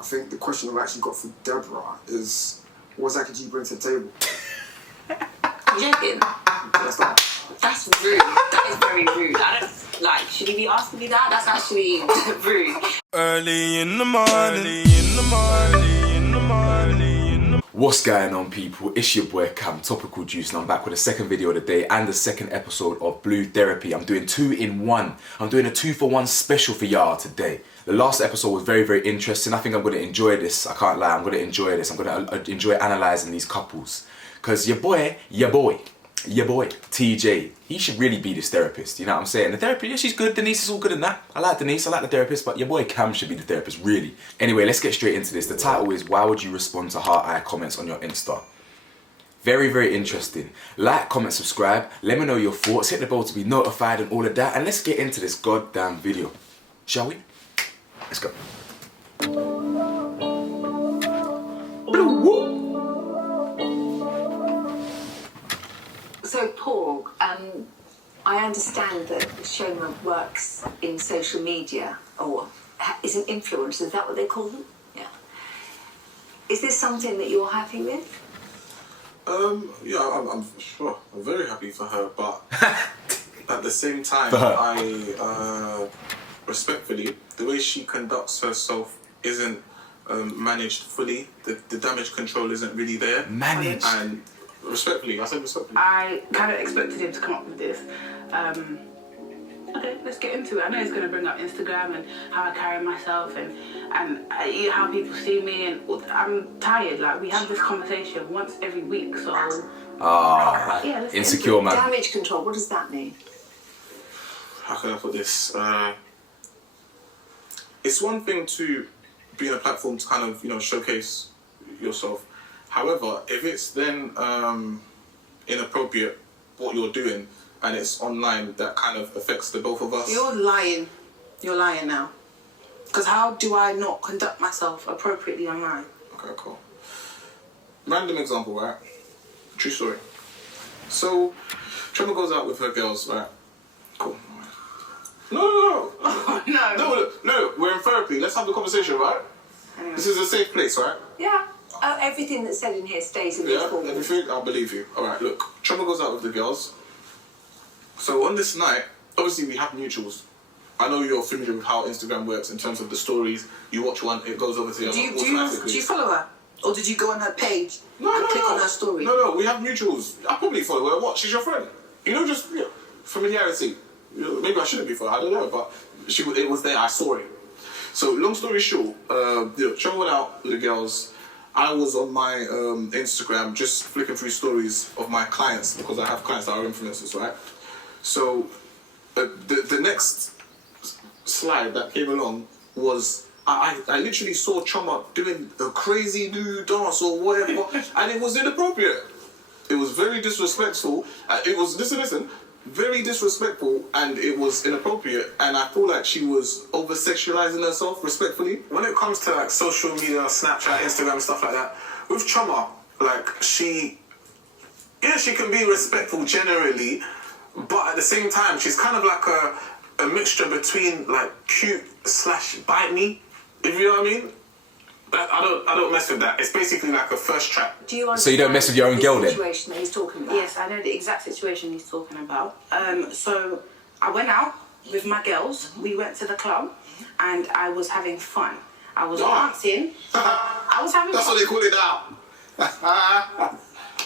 I think the question I've actually got for Deborah is, what exactly do you bring to the table? You joking? That's rude. That is very rude. I don't like. Should he be asking me that? That's actually rude. Early in the morning. What's going on, people? It's your boy Cam, Topical Juice, and I'm back with the second video of the day and the second episode of Blue Therapy. I'm doing 2-in-1. I'm doing a 2-for-1 special for y'all today. The last episode was very, very interesting. I think I'm going to enjoy this. I can't lie, I'm going to enjoy this. I'm going to enjoy analysing these couples. Because your boy, TJ, he should really be this therapist, you know what I'm saying? The therapist, yeah, she's good, Denise is all good in that. I like Denise, I like the therapist, but your boy Cam should be the therapist, really. Anyway, let's get straight into this. The title is, why would you respond to heart eye comments on your Insta? Very, very interesting. Like, comment, subscribe, let me know your thoughts, hit the bell to be notified and all of that, and let's get into this goddamn video. Shall we? Let's go. So, Paul, I understand that Shoma works in social media, or is an influencer, is that what they call them? Yeah. Is this something that you're happy with? Yeah, I'm sure. I'm very happy for her, but at the same time, I respectfully, the way she conducts herself isn't managed fully. The damage control isn't really there. Managed. And respectfully, I said respectfully. I kind of expected him to come up with this. Okay, let's get into it. I know he's going to bring up Instagram and how I carry myself and how people see me, and I'm tired. Like, we have this conversation once every week, so yeah, let's insecure man. Damage control, what does that mean? How can I put this? It's one thing to be on a platform to kind of, you know, showcase yourself. However, if it's then inappropriate what you're doing and it's online, that kind of affects the both of us. You're lying. You're lying now. Because how do I not conduct myself appropriately online? Okay, cool. Random example, right? True story. So, Trevor goes out with her girls, right? Cool. No. Oh, no. No, we're in therapy. Let's have the conversation, right? Anyway. This is a safe place, right? Yeah. Everything that's said in here stays in this form. Everything, I believe you. Alright, look, Trevor goes out with the girls. So on this night, obviously we have mutuals. I know you're familiar with how Instagram works in terms of the stories. You watch one, it goes over to the other automatically. Do you follow her? Or did you go on her page and click on her story? No, we have mutuals. I probably follow her. What? She's your friend. You know, just familiarity. Maybe I shouldn't be for her, I don't know, but it was there, I saw it. So long story short, Trevor went out with the girls. I was on my Instagram just flicking through stories of my clients, because I have clients that are influencers, right? So the next slide that came along was I literally saw Choma doing a crazy new dance or whatever, and it was inappropriate. It was very disrespectful. It was, listen, very disrespectful, and it was inappropriate, and I feel like she was over-sexualizing herself, respectfully. When it comes to like social media, Snapchat, Instagram, stuff like that, with Choma, like she can be respectful generally, but at the same time, she's kind of like a mixture between like cute / bite me, if you know what I mean. I don't mess with that. It's basically like a first track. Do you So you don't mess with your own girl then? The situation that he's talking about? Yes, I know the exact situation he's talking about. So I went out with my girls. We went to the club, and I was having fun. I was dancing. I was having That's fun. what they call it now.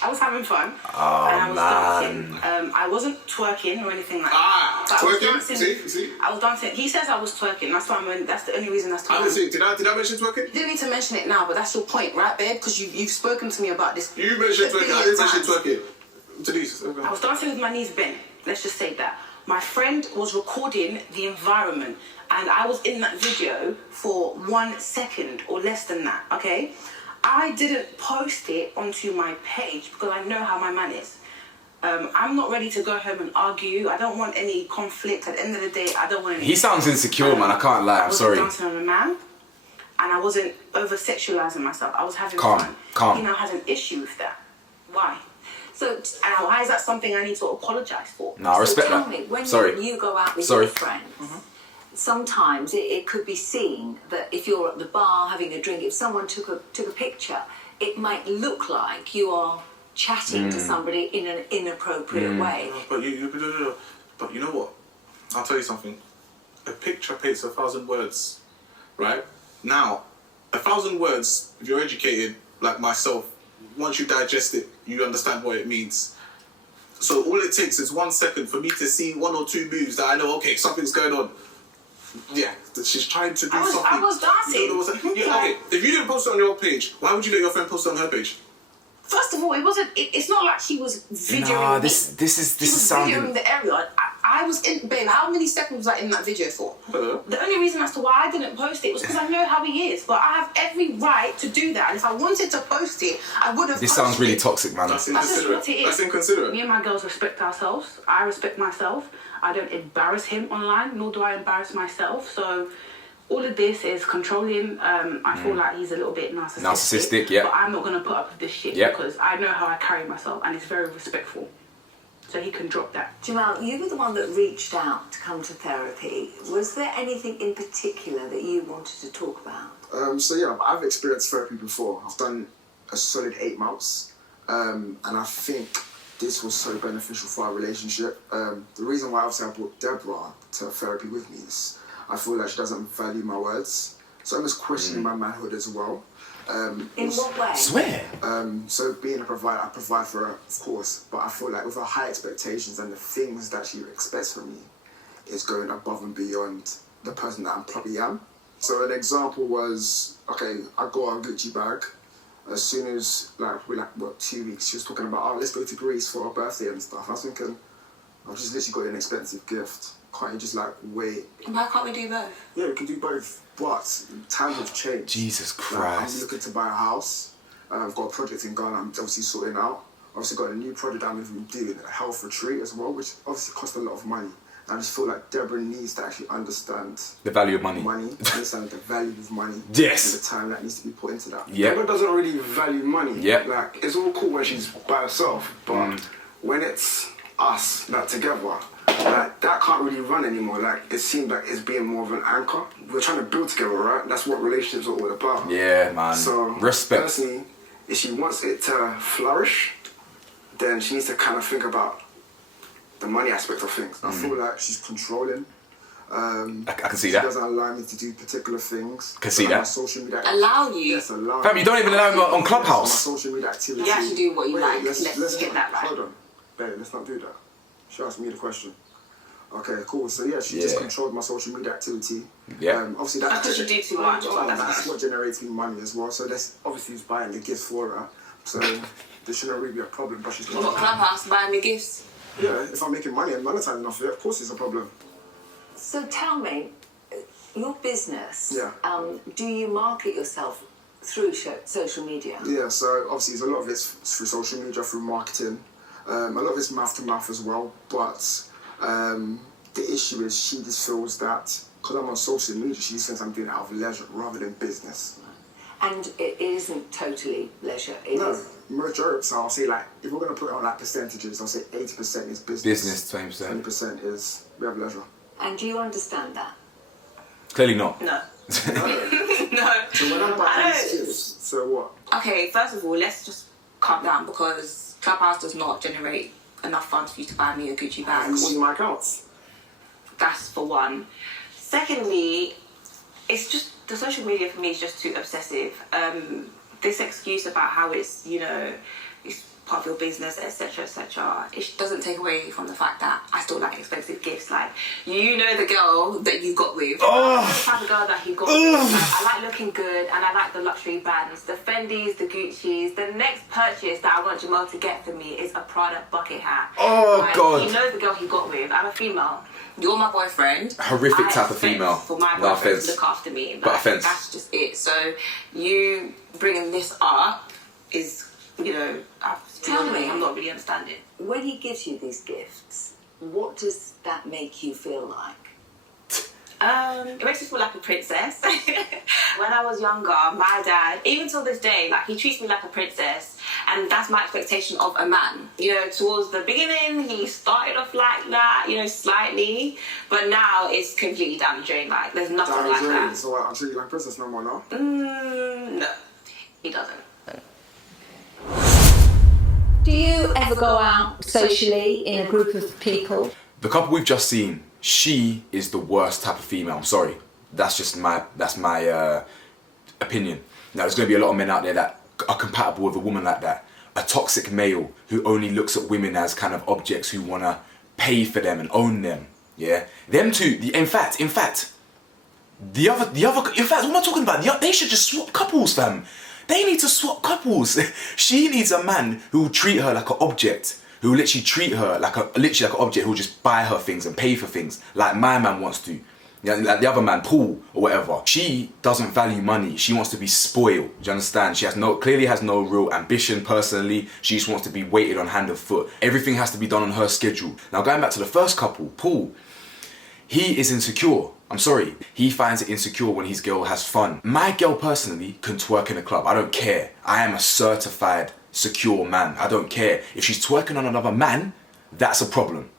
I was having fun. Oh, and I was man. dancing. I wasn't twerking or anything like that. But Twerking? I was dancing. See? I was dancing. He says I was twerking. That's why that's the only reason that's I didn't see. Did I mention twerking? You didn't need to mention it now, but that's your point, right, babe? Because you've spoken to me about this. You mentioned twerking. I didn't mention twerking. Denise. I was dancing with my knees bent. Let's just say that. My friend was recording the environment, and I was in that video for 1 second or less than that, okay? I didn't post it onto my page because I know how my man is. I'm not ready to go home and argue. I don't want any conflict. At the end of the day, I don't want any... He sounds insecure, man, I can't lie, I'm sorry. I wasn't dancing on a man, and I wasn't over-sexualizing myself. I was having Calm. He now has an issue with that. Why? So, why is that something I need to apologise for? No, I respect tell that. me, when Sorry. you go out with your friend, sometimes it could be seen that if you're at the bar having a drink, if someone took a picture, it might look like you are chatting to somebody in an inappropriate way. But you know what? I'll tell you something. A picture paints 1,000 words, right? Now, 1,000 words, if you're educated like myself, once you digest it, you understand what it means. So all it takes is 1 second for me to see 1 or 2 moves that I know, okay, something's going on. Yeah, that she's trying to do something. I was dancing. You don't know yeah, okay, if you didn't post it on your page, why would you let your friend post it on her page? First of all, it wasn't. It's not like she was videoing. Nah, me. this She is was sounding. videoing the area. I was in. Babe, how many seconds was I in that video for? Uh-huh. The only reason as to why I didn't post it was because I know how he is. But I have every right to do that. And if I wanted to post it, I would have. This posted sounds really it. toxic, man. That's That's just what it is. That's inconsiderate. Me and my girls respect ourselves. I respect myself. I don't embarrass him online, nor do I embarrass myself. So all of this is controlling. I feel like he's a little bit narcissistic. Narcissistic, yeah. But I'm not going to put up with this shit Yeah. because I know how I carry myself and it's very respectful. So he can drop that. Jamal, you were the one that reached out to come to therapy. Was there anything in particular that you wanted to talk about? So yeah, I've experienced therapy before. I've done a solid 8 months, and I think this was so beneficial for our relationship. The reason why obviously I brought Deborah to therapy with me is I feel like she doesn't value my words, so I'm just questioning my manhood as well. In what way? Swear. So being a provider, I provide for her, of course, but I feel like with her high expectations and the things that she expects from me is going above and beyond the person that I probably am. So an example was, okay, I got a Gucci bag. As soon as, we're 2 weeks, she was talking about, oh, let's go to Greece for our birthday and stuff. I was thinking, I've just literally got an expensive gift. Can't you just wait? Why can't we do both? Yeah, we can do both, but times have changed. Jesus I'm Christ. looking to buy a house. I've got a project in Ghana I'm obviously sorting out. Obviously got a new project I'm even doing, a health retreat as well, which obviously costs a lot of money. And I just feel like Deborah needs to actually understand The value of money. understand the value of money, Yes. and the time that needs to be put into that. Yeah. Deborah doesn't really value money. Yep. Like, it's all cool when she's by herself, but when it's us, together, that can't really run anymore. It seems like it's being more of an anchor. We're trying to build together, right? That's what relationships are all about. Yeah, man. So, Respect. personally, if she wants it to flourish, then she needs to kind of think about the money aspect of things. I feel like she's controlling. I can see She that. doesn't allow me to do particular things. Can see Like my that. social media. Allow you. Yes, allow Fam, me. you don't even allow him on My Clubhouse. social media activity. You actually do what you like. Let's get that right. Hold on. Babe, let's not do that. She asked me the question. Okay, cool. So yeah, she just Yeah. controlled my social media activity. Yeah. Obviously That's because you do too much. That's what generates me money as well. So that's obviously he's buying the gifts for her. So there shouldn't really be a problem. But she's What, Clubhouse buying me gifts? yeah. If I'm making money and monetizing off it, of course it's a problem. So tell me, your business, Yeah. do you market yourself through social media? Yeah. So obviously, there's a lot of it's through social media, through marketing. A lot of it's mouth to mouth as well. But the issue is she just feels that because I'm on social media, she just thinks I'm doing it out of leisure rather than business. And it isn't totally leisure. It No, is. majority. So I'll say if we're gonna put it on percentages, I'll say 80% is business. Business, 20%. 20% is we have leisure. And do you understand that? Clearly not. No. No. No. So when I'm I buying know. these gifts, so what? Okay, first of all, let's just calm down because Clubhouse does not generate enough funds for you to buy me a Gucci I bag. can see my accounts. That's for one. Secondly, it's just the social media for me is just too obsessive. This excuse about how it's it's part of your business, etc., etc. It doesn't take away from the fact that I still like expensive gifts. Like the girl that you got with. Oh. The type of girl that he got with. Like, I like looking good and I like the luxury brands, the Fendis, the Gucci's. The next purchase that I want Jamal to get for me is a Prada bucket hat. Oh, Like, God. He knows the girl he got with. I'm a female. You're my boyfriend. Horrific I type of expect female. for my No boyfriend offense. to look after me. But offense. That's just it. So you bringing this up is, Tell me. I'm not really understanding. When he gives you these gifts, what does that make you feel like? It makes me feel like a princess. When I was younger, my dad, even till this day, like he treats me like a princess, and that's my expectation of a man. You know, towards the beginning, he started off like that, you know, slightly, but now it's completely down the drain. Like there's nothing like that. So I'm treating you like a princess no more now. No, he doesn't. Do you ever go out socially in a group of people? The couple we've just seen, she is the worst type of female. I'm sorry. That's my opinion. Now, there's going to be a lot of men out there that are compatible with a woman like that. A toxic male who only looks at women as kind of objects who want to pay for them and own them. Yeah? Them two, in fact, what am I talking about? They should just swap couples, fam. They need to swap couples. She needs a man who will treat her like an object, who will literally treat her like an object, who will just buy her things and pay for things, like my man wants to. Yeah, like the other man, Paul, or whatever. She doesn't value money. She wants to be spoiled. Do you understand? She clearly has no real ambition personally. She just wants to be weighted on hand and foot. Everything has to be done on her schedule. Now, going back to the first couple, Paul, he is insecure. I'm sorry. He finds it insecure when his girl has fun. My girl personally can twerk in a club. I don't care. I am a certified secure man. I don't care. If she's twerking on another man, that's a problem.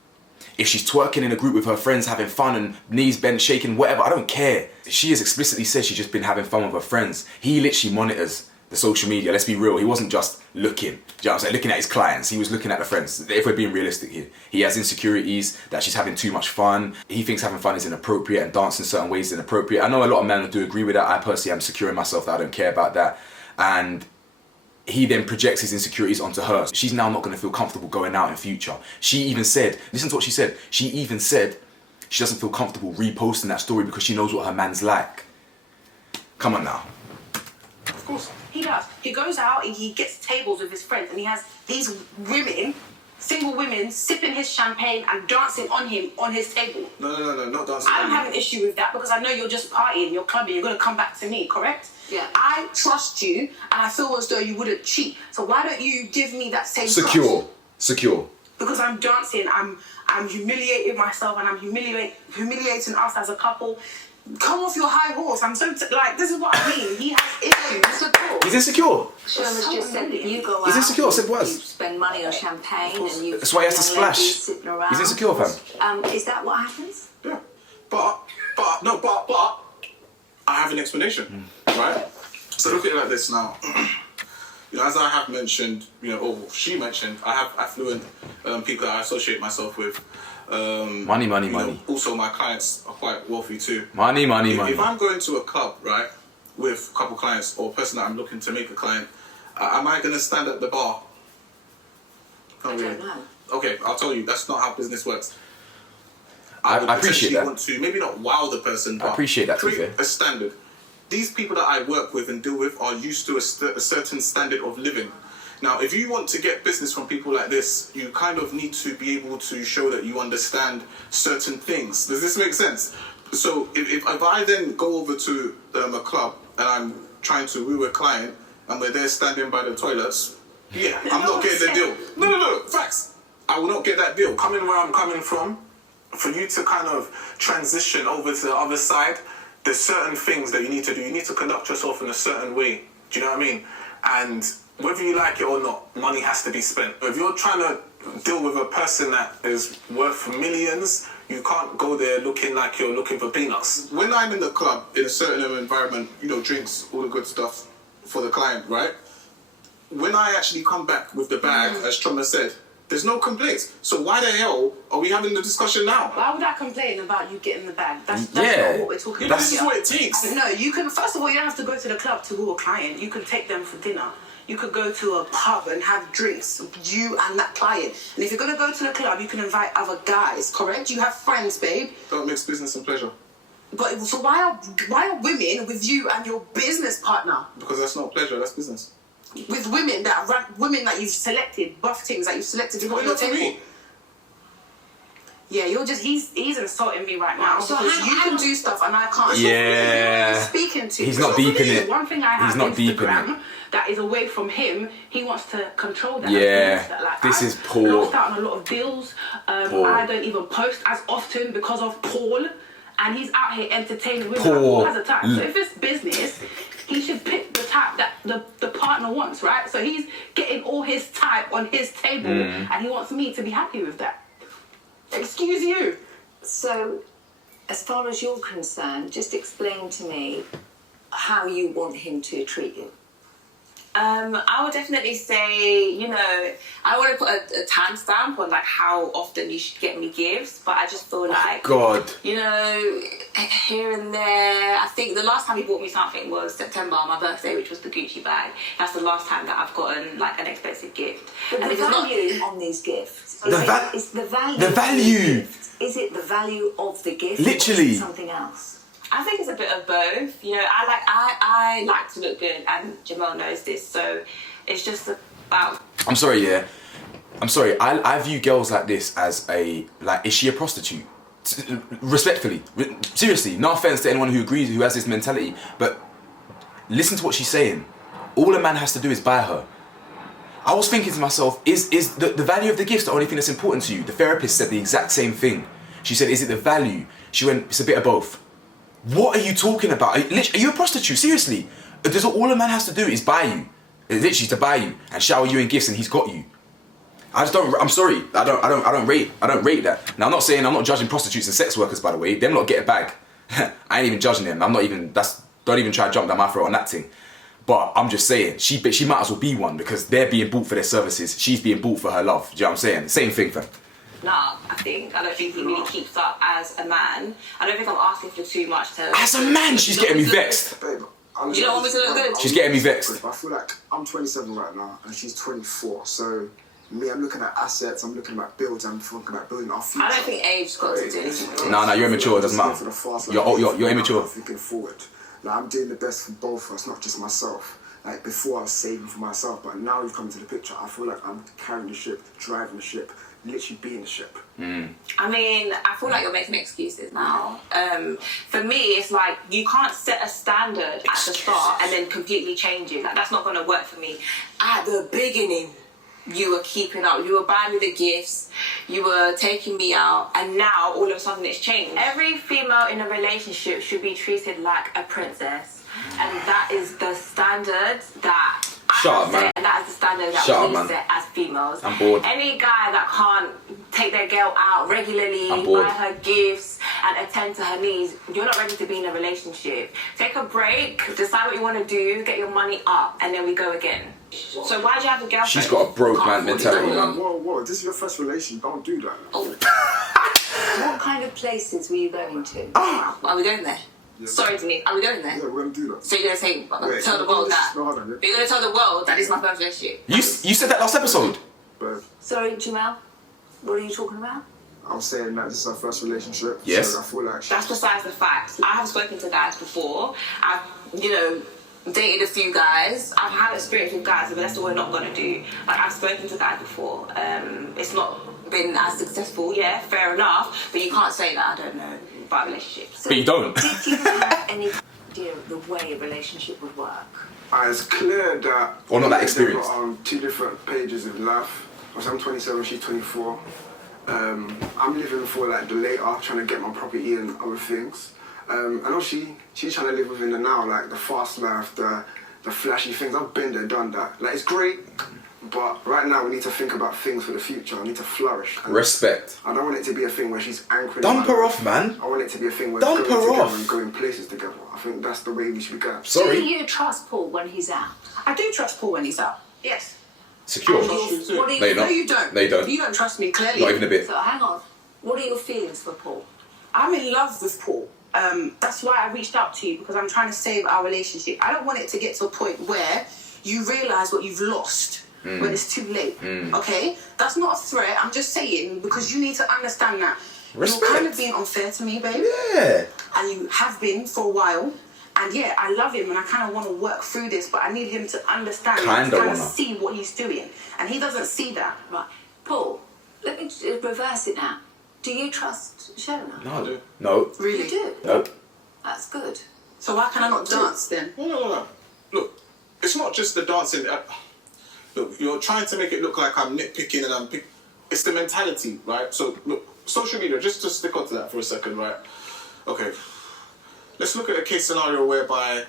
If she's twerking in a group with her friends, having fun and knees bent, shaking, whatever, I don't care. She has explicitly said she's just been having fun with her friends. He literally monitors the social media. Let's be real. He wasn't just looking. Do you know what I'm saying? Looking at his clients. He was looking at the friends. If we're being realistic here. He has insecurities that she's having too much fun. He thinks having fun is inappropriate and dancing certain ways is inappropriate. I know a lot of men do agree with that. I personally am secure in myself that I don't care about that. And he then projects his insecurities onto her. She's now not going to feel comfortable going out in future. She even said, listen to what she said. She even said she doesn't feel comfortable reposting that story because she knows what her man's like. Come on now. Of course, he does. He goes out and he gets tables with his friends and he has these women, single women, sipping his champagne and dancing on him on his table. No, not dancing. I don't have an issue with that because I know you're just partying, you're clubbing, you're going to come back to me, correct? Yeah. I trust you and I feel as though you wouldn't cheat. So why don't you give me that same Secure. trust? Secure. Because I'm dancing, I'm humiliating myself and I'm humiliating us as a couple. Come off your high horse. I'm so this is what I mean. He has issues. He's insecure. Shonna's just said that you go out. He's insecure, said what? You spend money on champagne and you. That's why he has to splash. He's insecure, fam. Is that what happens? Yeah. But I have an explanation, right? So look at it like this now. You know, as I have mentioned, you know, or she mentioned, I have affluent people that I associate myself with. Money. Know, also, my clients are quite wealthy too. Money. If I'm going to a club, right, with a couple clients or a person that I'm looking to make a client, am I going to stand at the bar? I don't know. Okay, I'll tell you, that's not how business works. I would appreciate potentially that. Want to maybe not wow the person, but I appreciate that, to be create fair. a standard. These people that I work with and deal with are used to a certain standard of living. Now, if you want to get business from people like this, you kind of need to be able to show that you understand certain things. Does this make sense? So if I then go over to a club and I'm trying to woo a client and we're there standing by the toilets, yeah, I'm not getting the deal. No, facts. I will not get that deal. Coming where I'm coming from, for you to kind of transition over to the other side, there's certain things that you need to do. You need to conduct yourself in a certain way. Do you know what I mean? And whether you like it or not, money has to be spent. If you're trying to deal with a person that is worth millions, you can't go there looking like you're looking for peanuts. When I'm in the club, in a certain environment, you know, drinks, all the good stuff for the client, right? When I actually come back with the bag, as Choma said, there's no complaints. So why the hell are we having the discussion now? Why would I complain about you getting the bag? That's Yeah. not what we're talking Yeah, about. this is what it takes. No, you can, first of all, you don't have to go to the club to woo a client. You can take them for dinner. You could go to a pub and have drinks, you and that client. And if you're going to go to the club, you can invite other guys, correct? You have friends, babe. Don't mix business and pleasure. But so why are women with you and your business partner? Because that's not pleasure, that's business. With women that you've selected, buff things that you've selected to put Well, on your not for table. me. Yeah, you're just he's insulting me right now So because hang you on. can do stuff and I can't. Yeah. Who are you speaking to? He's not So deep in the it. One thing I have He's not Instagram deep in it. that is away from him. He wants to control that. Yeah, He wants that. Like, this I've is Paul. lost out on a lot of deals. Paul. I don't even post as often because of Paul. and he's out here entertaining women. Poor. Paul has a type. So if it's business, he should pick the type that the partner wants, right? So he's getting all his type on his table, and he wants me to be happy with that. Excuse you. So, as far as you're concerned, just explain to me how you want him to treat you. I would definitely say, you know, I want to put a timestamp on like how often you should get me gifts, but I just feel like, God. you know, here and there. I think the last time he bought me something was September, my birthday, which was the Gucci bag. That's the last time that I've gotten like an expensive gift. But And the if it's not- value on these gifts, The va- is the value. the of value. the gift, is it the value of the gift? Literally. Or is it something else? I think it's a bit of both. You know, I like to look good, and Jamal knows this. So it's just about. I'm sorry, yeah. I'm sorry. I view girls like this as is she a prostitute? Respectfully, seriously. No offense to anyone who agrees, who has this mentality, but listen to what she's saying. All a man has to do is buy her. I was thinking to myself, is the value of the gifts the only thing that's important to you? The therapist said the exact same thing. She said, is it the value? She went, it's a bit of both. What are you talking about? Are you a prostitute? Seriously? All a man has to do is buy you. Literally to buy you and shower you in gifts, and he's got you. I just don't. I'm sorry. I don't rate that. Now I'm not judging prostitutes and sex workers, by the way. Them lot get a bag. I ain't even judging them. Don't even try to jump down my throat on that thing. But I'm just saying, she might as well be one because they're being bought for their services. She's being bought for her love. Do you know what I'm saying? Same thing, fam. Nah, I don't think he really keeps up as a man. I don't think I'm asking for too much to. As a man, she's getting me vexed. Babe, You don't want me to look good? She's getting me vexed. I feel like I'm 27 right now and she's 24. So me, I'm looking at assets. I'm looking at builds. I'm thinking about building our future. I don't think age's got to do anything with it. No, you're immature. It doesn't matter. For the fast life. You're immature. I'm thinking forward. Like I'm doing the best for both of us, not just myself. Like before, I was saving for myself, but now we've come to the picture. I feel like I'm carrying the ship, driving the ship, literally being the ship. I mean, I feel like you're making excuses now. For me, it's like you can't set a standard at the start and then completely change it. Like that's not going to work for me. At the beginning, you were keeping up. You were buying me the gifts. You were taking me out, and now all of a sudden it's changed. Every female in a relationship should be treated like a princess, and that is the standard that. Shut up, man. And that's the standard that Shut up, we man. set as females. I'm bored. Any guy that can't take their girl out regularly, I'm bored. buy her gifts, and attend to her needs, you're not ready to be in a relationship. Take a break, decide what you want to do, get your money up, and then we go again. So why'd you have a girlfriend? She's got a broke Can't man afford it? mentality, man. Whoa, this is your first relation. Don't do that. What kind of places were you going to? Are we going there? Yeah. Sorry, Denise, are we going there? Yeah, we're gonna do that. So you're going to say, Wait, tell the world that? No, hold on. You're going to tell the world that is my first relationship? You said that last episode. But Sorry, Jamal. What are you talking about? I'm saying that this is our first relationship. Yes. So I feel like That's besides the fact. I have spoken to guys before. I've, dated a few guys. I've had experience with guys, but that's what we're not going to do. Like, I've spoken to guys before. It's not been as successful, yeah, fair enough. But you can't say that I don't know about relationships. So But you don't. Did you have any idea of the way a relationship would work? It's clear that. Or not that they've experienced. got, two different pages of life. I'm 27, she's 24. I'm living for like the later, trying to get my property and other things. I know she's trying to live within the now, like the fast life, the flashy things. I've been there, done that. Like it's great, but right now we need to think about things for the future. I need to flourish. And Respect. I don't want it to be a thing where she's anchored. Dump in my her life. off, man. I want it to be a thing where Dump we're going her together off. and going places together. I think that's the way we should be going. Do Sorry. you trust Paul when he's out? I do trust Paul when he's out. Yes. Secure. And No, your- what are you're you, not. You don't. No, you don't. You don't trust me, clearly. Not even a bit. so hang on. What are your feelings for Paul? I'm in love with Paul. That's why I reached out to you, because I'm trying to save our relationship. I don't want it to get to a point where you realise what you've lost when it's too late. Okay? That's not a threat. I'm just saying, because you need to understand that Respect. you're kind of being unfair to me, babe. Yeah. And you have been for a while. And yeah, I love him and I kind of want to work through this, but I need him to understand and Kinda kind of wanna. see what he's doing. And he doesn't see that. Right. Paul, let me reverse it now. Do you trust Shona? No. No. Really? You do? No. That's good. So why can I not dance then? No. Look, it's not just the dancing. Look, you're trying to make it look like I'm nitpicking and it's the mentality, right? So, look, social media, just to stick onto that for a second, right? Okay, let's look at a case scenario whereby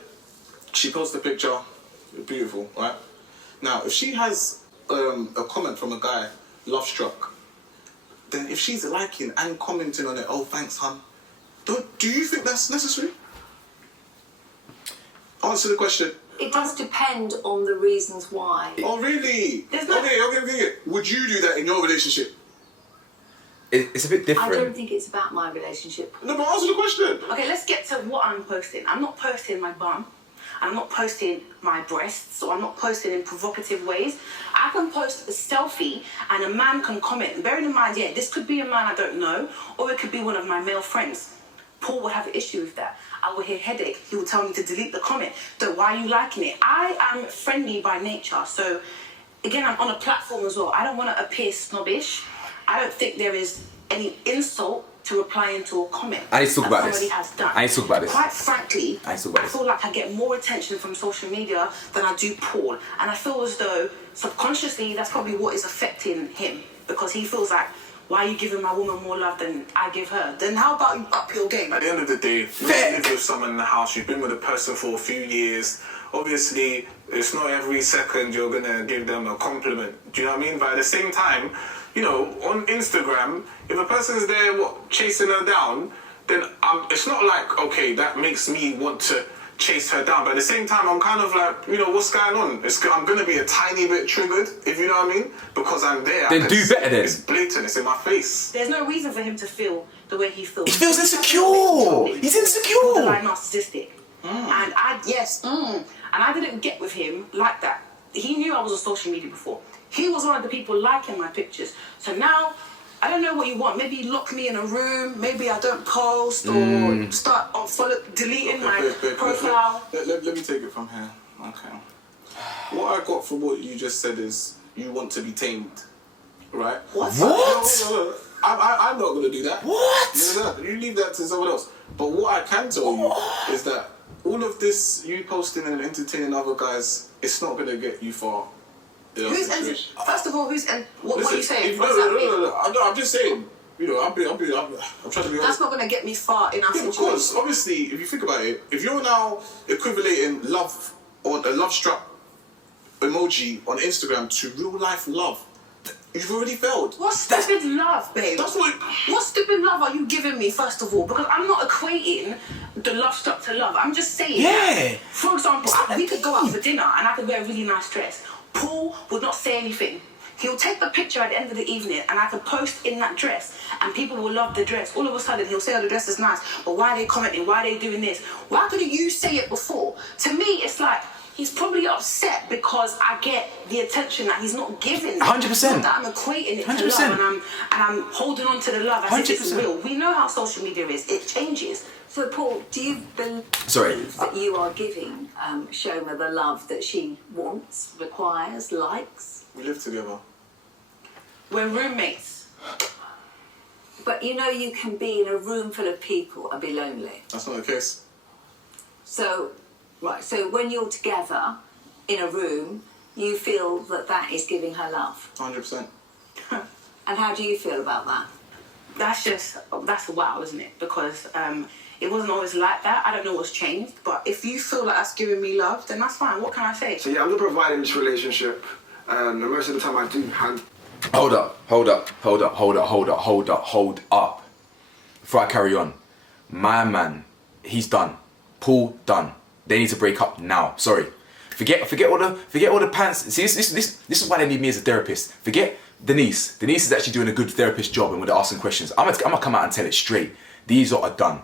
she posts a picture, beautiful, right? Now, if she has a comment from a guy, love struck, then if she's liking and commenting on it, oh, thanks, hun, do you think that's necessary? Answer the question. It does depend on the reasons why. Oh, really? There's no- Okay. Would you do that in your relationship? It's a bit I different. don't think it's about my relationship. No, but answer the question. Okay, let's get to what I'm posting. I'm not posting my bum. I'm not posting my breasts, or I'm not posting in provocative ways. I can post a selfie and a man can comment. Bearing in mind, yeah, this could be a man I don't know, or it could be one of my male friends. Paul would have an issue with that. I would hear headache. He would tell me to delete the comment. So why are you liking it? I am friendly by nature. So again, I'm on a platform as well. I don't want to appear snobbish. I don't think there is any insult to replying to a comment I need to talk that about somebody this. has done. I need to talk about this. Quite frankly, I need to talk about I this. feel like I get more attention from social media than I do Paul. And I feel as though subconsciously that's probably what is affecting him, because he feels like, why are you giving my woman more love than I give her? Then how about you up your game? At the end of the day, you live with someone in the house, you've been with a person for a few years. Obviously, it's not every second you're gonna give them a compliment. Do you know what I mean? But at the same time, you know, on Instagram, if a person's there, chasing her down, then it's not like, okay, that makes me want to chase her down. But at the same time, I'm kind of like, you know, what's going on? I'm going to be a tiny bit triggered, if you know what I mean? Because I'm there. Then do better then. It's blatant, it's in my face. There's no reason for him to feel the way he feels. He feels insecure. He's insecure. Borderline narcissistic. And I didn't get with him like that. He knew I was on social media before. He was one of the people liking my pictures. So now, I don't know what you want. Maybe lock me in a room. Maybe I don't post or start deleting my profile. Let me take it from here. Okay. What I got from what you just said is you want to be tamed, right? What? No. I'm not going to do that. What? No. You leave that to someone else. But what I can tell you is that all of this, you posting and entertaining other guys, it's not going to get you far. First of all, what are you saying? No, What does that mean? I'm just saying. You know, I'm trying to be honest. That's not going to get me far in our Yeah, situation. because obviously, if you think about it, if you're now equivalating love or a love struck emoji on Instagram to real life love, you've already failed. What stupid love, babe? That's what. What stupid love are you giving me, first of all? Because I'm not equating the love struck to love. I'm just saying. Yeah. For example, we could go out for dinner and I could wear a really nice dress. Paul would not say anything. He'll take the picture at the end of the evening and I could post in that dress and people will love the dress. All of a sudden he'll say, oh, the dress is nice, but why are they commenting? Why are they doing this? Why couldn't you say it before? To me, it's like, he's probably upset because I get the attention that he's not giving. 100%. Not that I'm equating it to 100%. love and I'm holding on to the love as if it's 100%. real. We know how social media is. It changes. So, Paul, do you believe that you are giving Shoma the love that she wants, requires, likes? We live together. We're roommates. But you know you can be in a room full of people and be lonely. That's not the case. So when you're together in a room, you feel that is giving her love. 100%. And how do you feel about that? That's wow, isn't it? Because it wasn't always like that. I don't know what's changed. But if you feel like that's giving me love, then that's fine. What can I say? So yeah, I'm the provider in this relationship. And most of the time I do hand. Hold up. Before I carry on, my man, he's done. Paul done. They need to break up now. Sorry. Forget all the pants. See, this is why they need me as a therapist. Forget Denise. Denise is actually doing a good therapist job and with asking questions. I'm gonna come out and tell it straight. These are done.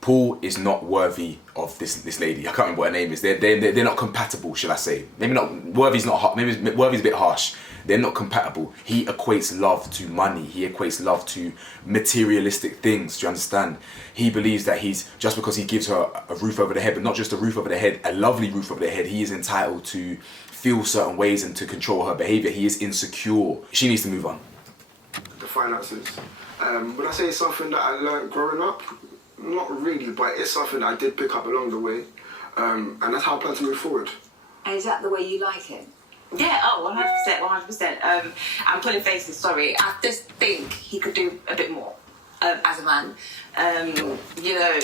Paul is not worthy of this lady. I can't remember what her name is. They're not compatible, shall I say? Maybe not. Worthy's not. Maybe worthy's a bit harsh. They're not compatible. He equates love to money. He equates love to materialistic things. Do you understand? He believes that just because he gives her a roof over the head, but not just a roof over the head, a lovely roof over the head, he is entitled to feel certain ways and to control her behavior. He is insecure. She needs to move on. The finances. Would I say it's something that I learned growing up? Not really, but it's something that I did pick up along the way. And that's how I plan to move forward. And is that the way you like it? Yeah, 100%. I'm pulling faces, sorry. I just think he could do a bit more. as a man. You know,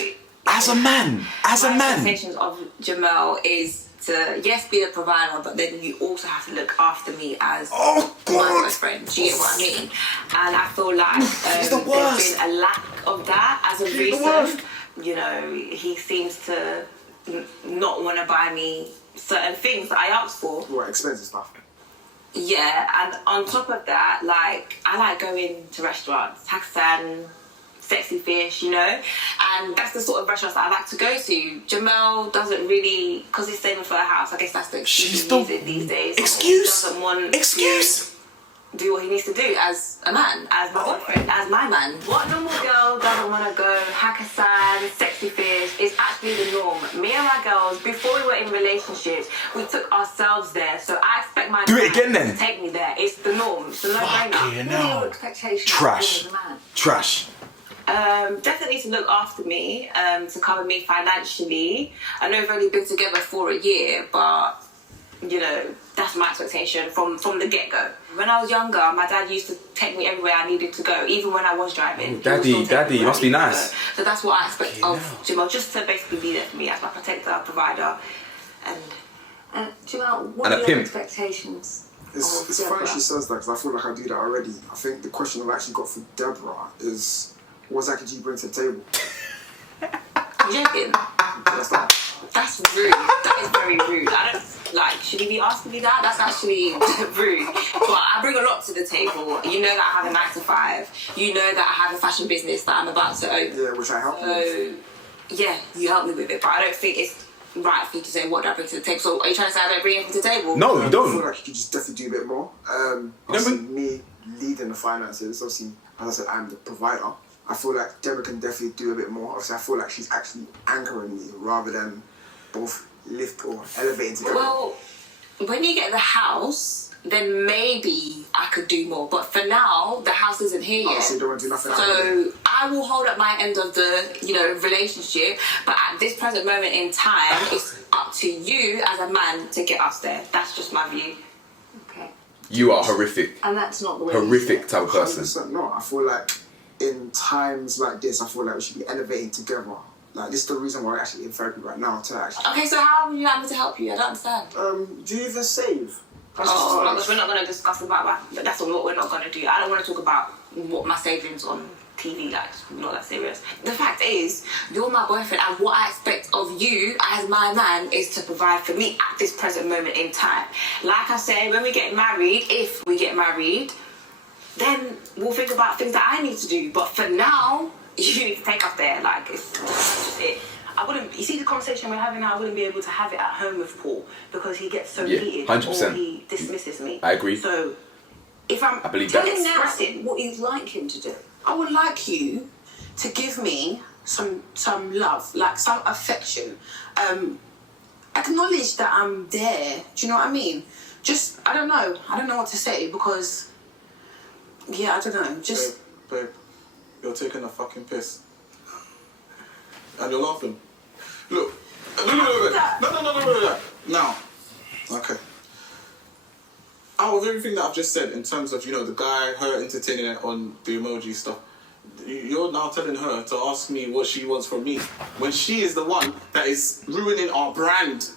As a man. my expectations of Jamel is to, yes, be the provider, but then you also have to look after me as my boyfriend. Do you get what I mean? And I feel like He's the there's worst. been a lack of that as of recent. You know, he seems to not want to buy me certain things that I asked for. What, expensive stuff? Yeah, and on top of that, like, I like going to restaurants, Hakkasan, Sexy Fish, you know, and that's the sort of restaurants that I like to go to. Jamel doesn't really, because he's saving for a house, I guess that's the excuse She's he the uses these days. excuse. He doesn't want Excuse. to do what he needs to do as a man, as my boyfriend, as my man. What normal girl doesn't want to go Hakkasan, Sexy Fish is actually the norm. Me and my girls, before we were in relationships, we took ourselves there, so I expect my Do it man again then. to take me there. It's the norm. It's a no-brainer. Fucking What are hell. your expectations Trash. of him as a man? Trash. Definitely to look after me, to cover me financially. I know we've only been together for a year, but you know, that's my expectation from the get-go. When I was younger, my dad used to take me everywhere I needed to go, even when I was driving. He would Daddy, still take Daddy, me where must I be needed to nice. go. So that's what I expect Fucking of hell. Jamal, just to basically be there for me as my protector, provider, and Jamel, what And a are your pimp. expectations It's of funny Deborah? she says that because I feel like I do that already. I think the question I've actually got for Deborah is, what exactly do you bring to the table? you joking? That's that. That's rude. That is very rude. I don't like. Should he be asking me that? That's actually rude. But I bring a lot to the table. You know that I have a 9 to 5. You know that I have a fashion business that I'm about to open. Yeah, which I help you with. So yeah, you help me with it. But I don't think it's right for you to say what do I bring to the table. So are you trying to say I don't bring anything to the table? No, you I feel don't. like you could just definitely do a bit more. Obviously, me leading the finances, obviously, as I said, I'm the provider. I feel like Deborah can definitely do a bit more. Obviously, I feel like she's actually anchoring me rather than both lift or elevating together. Well, when you get the house, then maybe I could do more. But for now, the house isn't here yet. So you don't want to do nothing out of So I will hold up my end of the, relationship. But at this present moment in time, it's up to you as a man to get us there. That's just my view. Okay. You are horrific. And that's not the way you Horrific see it. type of person. 100% not. I feel like in times like this, I feel like we should be elevating together. Like, this is the reason why we're actually in therapy right now, to actually... Okay, so how would you like me to help you? I don't understand. do you even save? Oh, like, we're not going to discuss about that. That's what we're not going to do. I don't want to talk about what my savings on TV, like, it's not that serious. The fact is, you're my boyfriend, and what I expect of you as my man is to provide for me at this present moment in time. Like I said, when we get married, if we get married, then we'll think about things that I need to do. But for now, you need to take us there. Like, it's just it. I wouldn't, you see the conversation we're having now, I wouldn't be able to have it at home with Paul because he gets so Yeah, heated 100%. or he dismisses me. I agree. So, if I'm I believe Tell that. him now expressing, what you'd like him to do. I would like you to give me some love, like some affection. Acknowledge that I'm there. Do you know what I mean? Just, I don't know what to say because, yeah, I don't know. Just, Babe, you're taking a fucking piss. And you're laughing. Look. No. Now. Okay. Out of everything that I've just said in terms of, the guy, her entertaining it on the emoji stuff, you're now telling her to ask me what she wants from me when she is the one that is ruining our brand.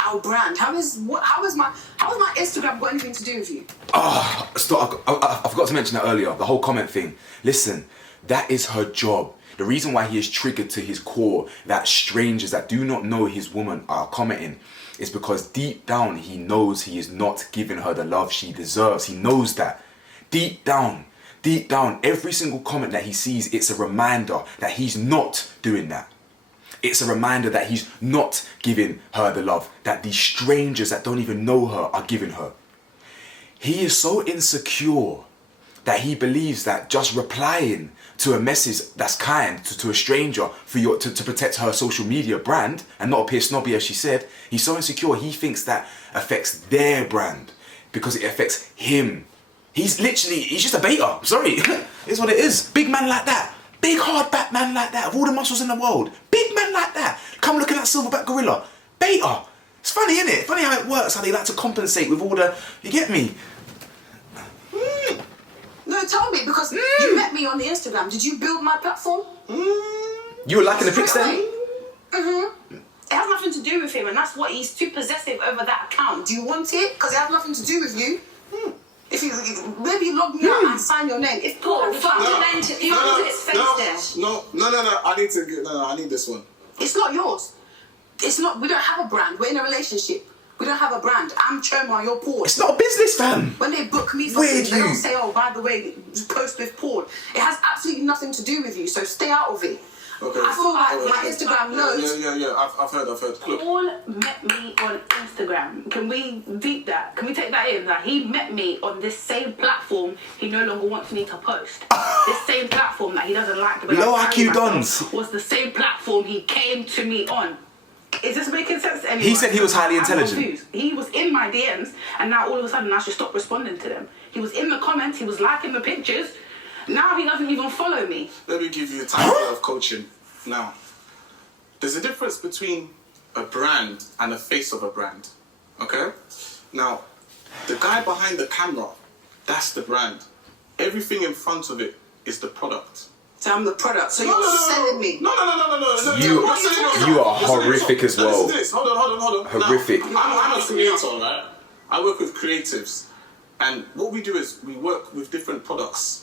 our brand. How has my Instagram got anything to do with you? Oh, stop. I forgot to mention that earlier. The whole comment thing. Listen, that is her job. The reason why he is triggered to his core that strangers that do not know his woman are commenting is because deep down he knows he is not giving her the love she deserves. He knows that. Deep down, every single comment that he sees, it's a reminder that he's not doing that. It's a reminder that he's not giving her the love that these strangers that don't even know her are giving her. He is so insecure that he believes that just replying to a message that's kind to a stranger for to protect her social media brand and not appear snobby as she said, he's so insecure he thinks that affects their brand because it affects him. He's just a beta. I'm sorry. It's what it is. Big man like that. Big hard back man like that. Of all the muscles in the world. Big man like that. Come look at that silverback gorilla. Beta. It's funny, isn't it? Funny how it works, how they like to compensate with all the... You get me? No, tell tell me, because you met me on the Instagram. Did you build my platform? You were liking the pics then? It has nothing to do with him, and that's what he's too possessive over that account. Do you want it? Because it has nothing to do with you. If you maybe log me out and sign your name. If Paul, fundamentally, you want its face there. No. I need this one. It's not yours. It's not. We don't have a brand. We're in a relationship. We don't have a brand. I'm Choma, you're Paul. It's not a business, fam. When they book me for Weird things, they you. don't say, oh, by the way, post with Paul. It has absolutely nothing to do with you, so stay out of it. Okay. I feel like my Instagram knows. Yeah. I've heard. Look. Paul met me on Instagram. Can we deep that? Can we take that in? That he met me on this same platform he no longer wants me to post. This same platform that he doesn't like the way Low I carry IQ myself dons. was the same platform he came to me on. Is this making sense to anyone? He said he was highly I'm intelligent. confused. He was in my DMs, and now all of a sudden I should stop responding to them. He was in the comments, he was liking the pictures. Now he doesn't even follow me. Let me give you a time of coaching. Now, there's a difference between a brand and the face of a brand. Okay? Now, the guy behind the camera, that's the brand. Everything in front of it is the product. So I'm the product. So you're selling me. No. You are horrific as well. Listen to this. Hold on. Horrific. Now, I'm a creator, right? I work with creatives. And what we do is we work with different products.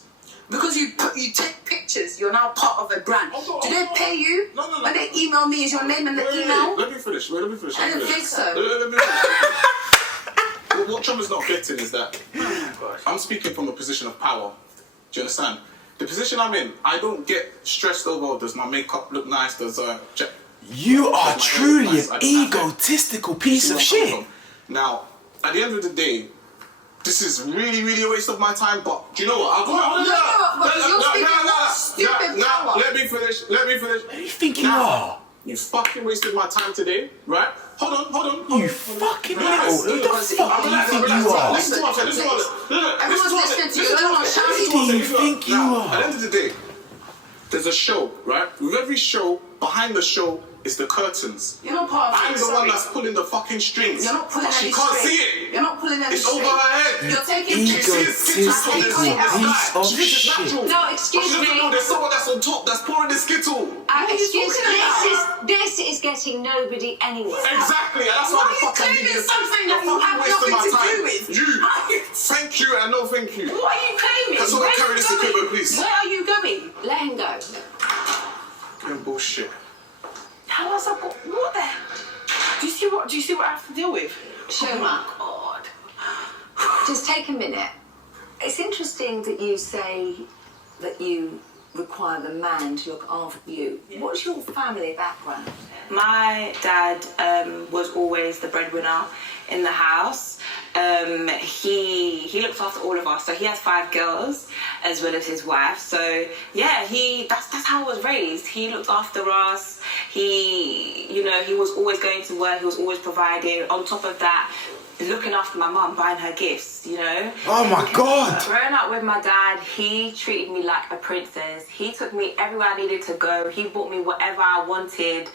Because you take pictures, you're now part of a brand. Do they pay you? No. When they email me, is your name in the email? Let me finish. I didn't think so. Let me finish. What Trump is not getting is that I'm speaking from a position of power. Do you understand? The position I'm in, I don't get stressed over, does my makeup look nice, You are truly an egotistical piece of shit. Now, at the end of the day, this is really, really a waste of my time, but do you know what? Let me finish. Who do you think you are? You fucking wasted my time today, right? Hold on. You fucking little. Who the fuck do you think you are? Listen to what I'm saying. Everyone's listening to you. Everyone's shouting. Who do you think you Now, are? At the end of the day, there's a show, right? With every show, behind the show is the curtains. You're not part of it. I'm the one that's pulling the fucking strings. You're not pulling but any she can't string. see it. You're not pulling any It's string. over her head. You're taking Egotistical pictures. piece of She thinks it's shit. natural. No, excuse She doesn't me. know there's someone that's on top that's pouring the skittle. Excuse me, this is getting nobody anywhere. Exactly, and that's why the fuck I'm claiming something that you have nothing to do with? You. Thank you and no thank you. What are you claiming? Can someone carry this equipment, please? Where are you going? Let him go. You're bullshit. How else I got what the hell? Do you see what I have to deal with? Shoma, God. just take a minute. It's interesting that you say that you require the man to look after you. What's your family background? My dad was always the breadwinner in the house. He looks after all of us. So he has 5 girls as well as his wife. So yeah, that's how I was raised. He looked after us. He was always going to work. He was always providing. On top of that, looking after my mum, buying her gifts, Oh my God. Growing up with my dad, he treated me like a princess. He took me everywhere I needed to go. He bought me whatever I wanted.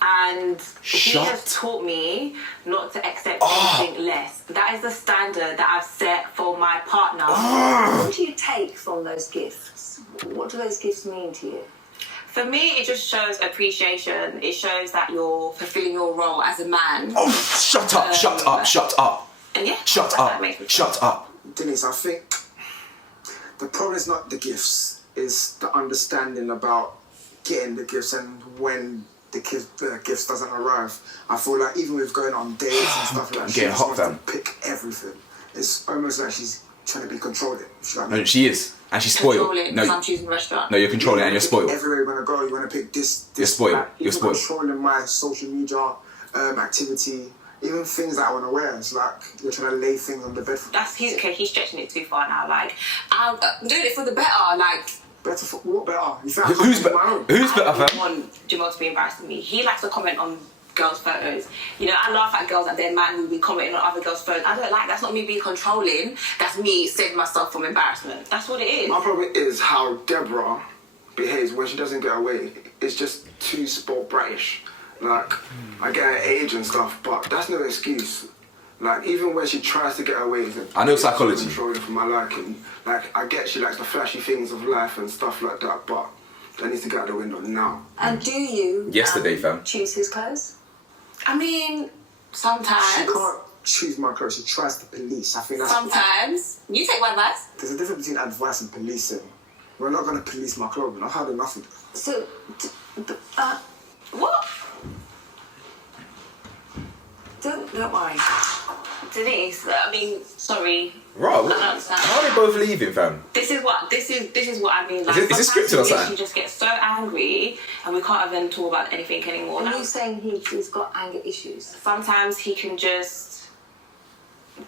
And he has taught me not to accept anything less. That is the standard that I've set for my partner. What do you take from those gifts? What do those gifts mean to you? For me, it just shows appreciation. It shows that you're fulfilling your role as a man. Oh, shut up. And yeah, Shut up. Denise, I think the problem is not the gifts, it's the understanding about getting the gifts and when the gifts doesn't arrive. I feel like even with going on dates and stuff like that, she getting just hot, wants to pick everything. It's almost like she's trying to be controlling. No, she is. And she's spoiled. Controlling because I'm choosing the restaurant. No, you're controlling and you're spoiled. Everywhere you want to go, you want to pick this. You're spoiled. Like, You're even spoiled. controlling my social media activity, even things that I want to wear. It's like you're trying to lay things on the bed. He's stretching it too far now. Like, I'm doing it for the better. Like, Better for what better? You think Who's I can't do my own? better, I don't fam? want Jamal to be embarrassing me. He likes to comment on girls' photos. I laugh at girls and their man will be commenting on other girls' photos. I don't like. That's not me being controlling. That's me saving myself from embarrassment. That's what it is. My problem is how Deborah behaves when she doesn't get away. It's just too sport bratish. Like, I get her age and stuff, but that's no excuse. Like, even when she tries to get away with it. I know psychology. Controlling for my liking. Like, I get she likes the flashy things of life and stuff like that, but that needs to get out the window now. And do you Yesterday, fam. choose his clothes? I mean, sometimes. She can't choose my clothes. She tries to police. I think that's Sometimes. You take my advice. there's a difference between advice and policing. We're not going to police my clothing. I've had enough of it. So, What? don't worry. Denise, I mean, sorry. Right, I don't understand. how are they both leaving, fam? This is what I mean. Like, Is it sometimes scripted or she something? just gets so angry, and we can't even talk about anything anymore. Are Like, you saying he's got anger issues? sometimes he can just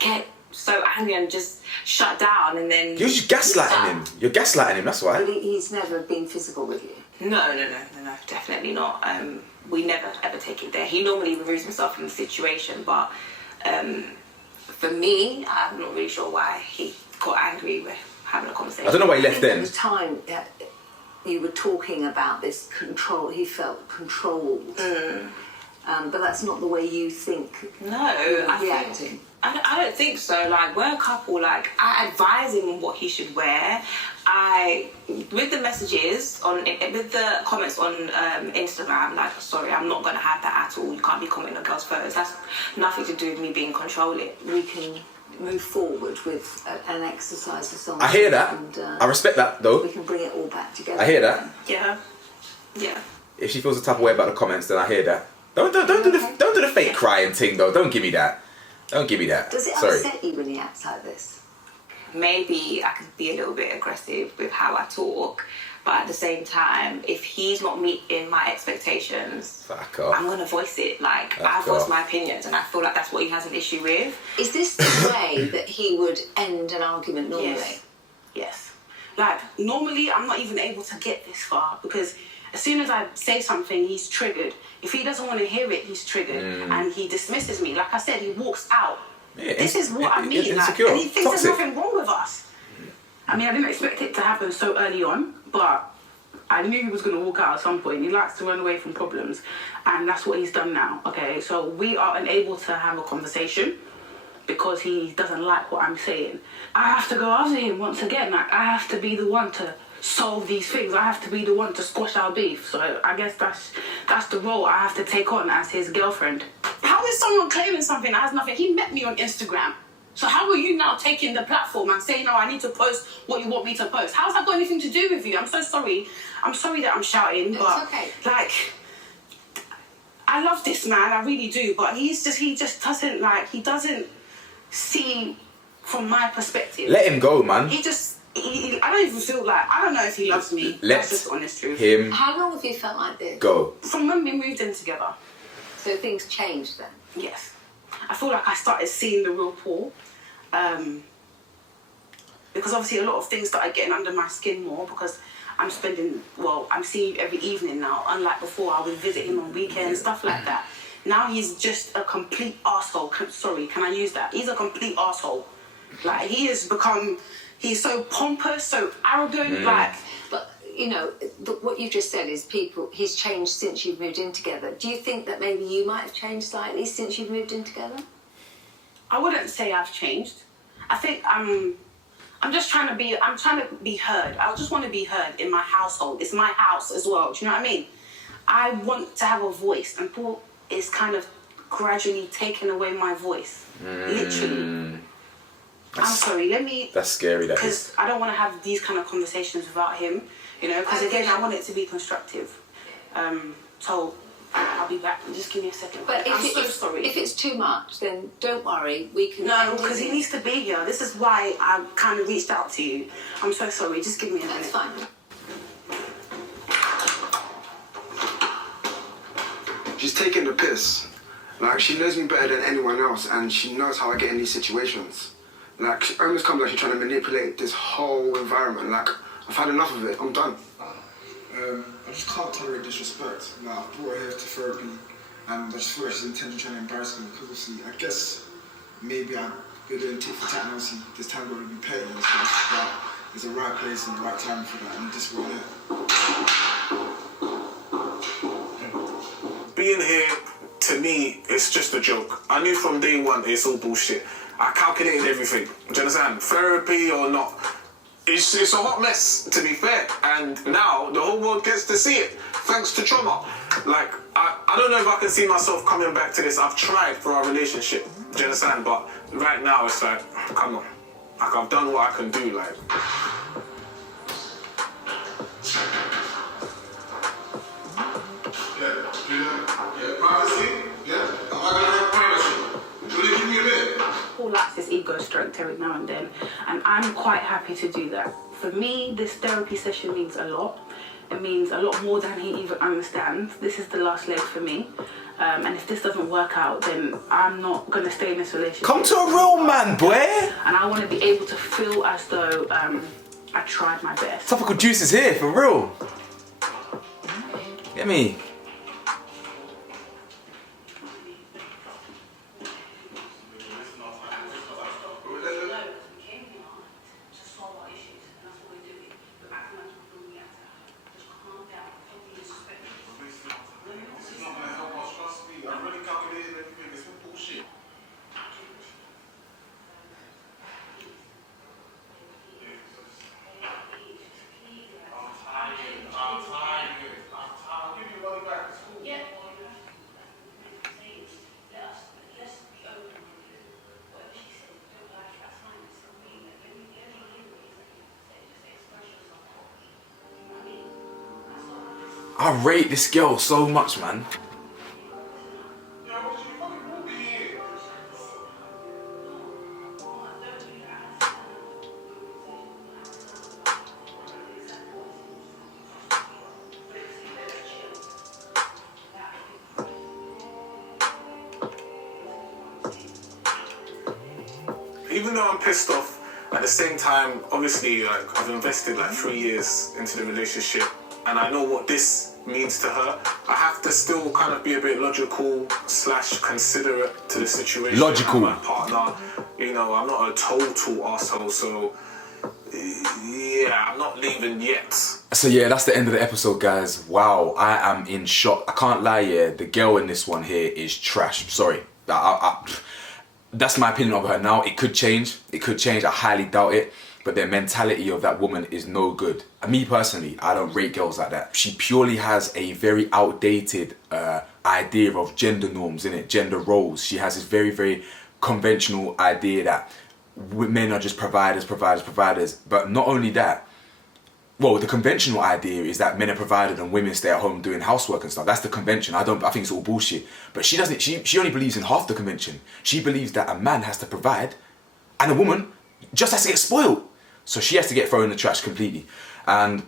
get so angry and just shut down, and then You're just gaslighting him. You're gaslighting him, that's why. But he's never been physical with you? No, definitely not. We never ever take it there. He normally removes himself from the situation, but for me, I'm not really sure why he got angry with having a conversation. I don't know why he left At then. the time you were talking about this control, he felt controlled. But that's not the way you think. No, reacting. I don't think so. Like, we're a couple. Like, I advise him on what he should wear. With the messages with the comments on Instagram, like, sorry, I'm not gonna have that at all. You can't be commenting on girls' photos. That's nothing to do with me being controlling. We can move forward with an exercise of some I hear that. and, I respect that, though. we can bring it all back together. I hear that. Yeah. If she feels the type of way about the comments, then I hear that. Don't do the fake crying thing, though. Don't give me that. Don't give me that. Does it Sorry. upset you when he acts like this? Maybe I could be a little bit aggressive with how I talk, but at the same time, if he's not meeting my expectations, Fuck off. I'm gonna voice it. Like, Fuck I voice off. my opinions, and I feel like that's what he has an issue with. Is this the way that he would end an argument normally? Yes. Like, normally I'm not even able to get this far because as soon as I say something, he's triggered. If he doesn't want to hear it, he's triggered and he dismisses me. Like I said, he walks out. Yeah, This is what I mean. Like, insecure. and he thinks Toxic. there's nothing wrong with us. I mean, I didn't expect it to happen so early on, but I knew he was going to walk out at some point. He likes to run away from problems, and that's what he's done now. Okay, so we are unable to have a conversation because he doesn't like what I'm saying. I have to go after him once again. Like, I have to be the one to solve these things. I have to be the one to squash our beef. So I guess that's the role I have to take on as his girlfriend. How is someone claiming something that has nothing? He met me on Instagram. So how are you now taking the platform and saying, no, I need to post what you want me to post? How's that got anything to do with you? I'm so sorry. I'm sorry that I'm shouting, but okay. like, I love this man, I really do, but he just doesn't see from my perspective. Let him go, man. I don't even feel like, I don't know if he loves me. Let That's just the honest truth. him How long have you felt like this? go. From when we moved in together, So things changed then? yes. I feel like I started seeing the real Paul. Because obviously a lot of things started getting under my skin more because I'm seeing him every evening now. Unlike before, I would visit him on weekends, stuff like that. Now he's just a complete arsehole. Sorry, can I use that? He's a complete arsehole. Like, he's so pompous, so arrogant, like... But, you know, what you just said is he's changed since you've moved in together. Do you think that maybe you might have changed slightly since you've moved in together? I wouldn't say I've changed. I think I'm trying to be heard. I just want to be heard in my household. It's my house as well. Do you know what I mean? I want to have a voice, and Paul is kind of gradually taking away my voice. Literally. I'm sorry, That's scary, that is. because I don't want to have these kind of conversations without him, you know, because again, I want it to be constructive. So I'll be back. Just give me a second. But I'm so sorry. If it's too much, then don't worry. We can. No, because he needs to be here. This is why I kind of reached out to you. I'm so sorry. Just give me a minute. That's fine. She's taking the piss. Like, she knows me better than anyone else, and she knows how I get in these situations. Like, it almost comes like she's trying to manipulate this whole environment. Like, I've had enough of it. I'm done. I just can't tolerate disrespect. Like, I brought her here to therapy, and I just feel like she's intentionally trying to embarrass me because obviously, I guess maybe we're doing tit for tat, and obviously this time going to be petty and stuff. But there's a right place and the right time for that, and this is what it is. Being here to me, it's just a joke. I knew from day one it's all bullshit. I calculated everything. Do you understand? Therapy or not, it's a hot mess, to be fair. And now the whole world gets to see it, thanks to trauma. Like, I don't know if I can see myself coming back to this. I've tried for our relationship. Do you understand? But right now it's like, come on. Like, I've done what I can do, like. Paul likes his ego stroked every now and then, and I'm quite happy to do that. For me, this therapy session means a lot. It means a lot more than he even understands. This is the last leg for me. And if this doesn't work out, then I'm not going to stay in this relationship. Come to a real man, boy. And I want to be able to feel as though I tried my best. Topical juice is here, for real. Get me. I rate this girl so much, man. Even though I'm pissed off, at the same time, obviously, like, I've invested like 3 years into the relationship, and I know what this means to her. I have to still kind of be a bit logical / considerate to the situation. Logical. My partner, you know, I'm not a total asshole, so yeah, I'm not leaving yet. So yeah, that's the end of the episode, guys. Wow, I am in shock. I can't lie, yeah, the girl in this one here is trash. Sorry. That's my opinion of her now. It could change. It could change. I highly doubt it. But the mentality of that woman is no good. And me personally, I don't rate girls like that. She purely has a very outdated idea of gender norms, innit? Gender roles. She has this very, very conventional idea that men are just providers. But not only that, well, the conventional idea is that men are provided and women stay at home doing housework and stuff. That's the convention. I think it's all bullshit. But she doesn't. She only believes in half the convention. She believes that a man has to provide, and a woman just has to get spoiled. So she has to get thrown in the trash completely. And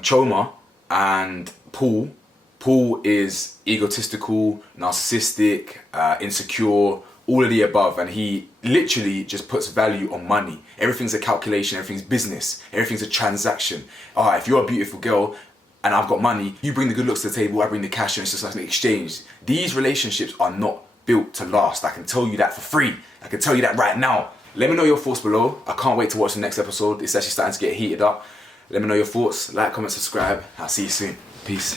Choma and Paul is egotistical, narcissistic, insecure, all of the above, and he literally just puts value on money. Everything's a calculation, everything's business, everything's a transaction. If you're a beautiful girl and I've got money, you bring the good looks to the table, I bring the cash, and it's just like an exchange. These relationships are not built to last. I can tell you that for free. I can tell you that right now. Let me know your thoughts below. I can't wait to watch the next episode. It's actually starting to get heated up. Let me know your thoughts. Like, comment, subscribe. I'll see you soon. Peace.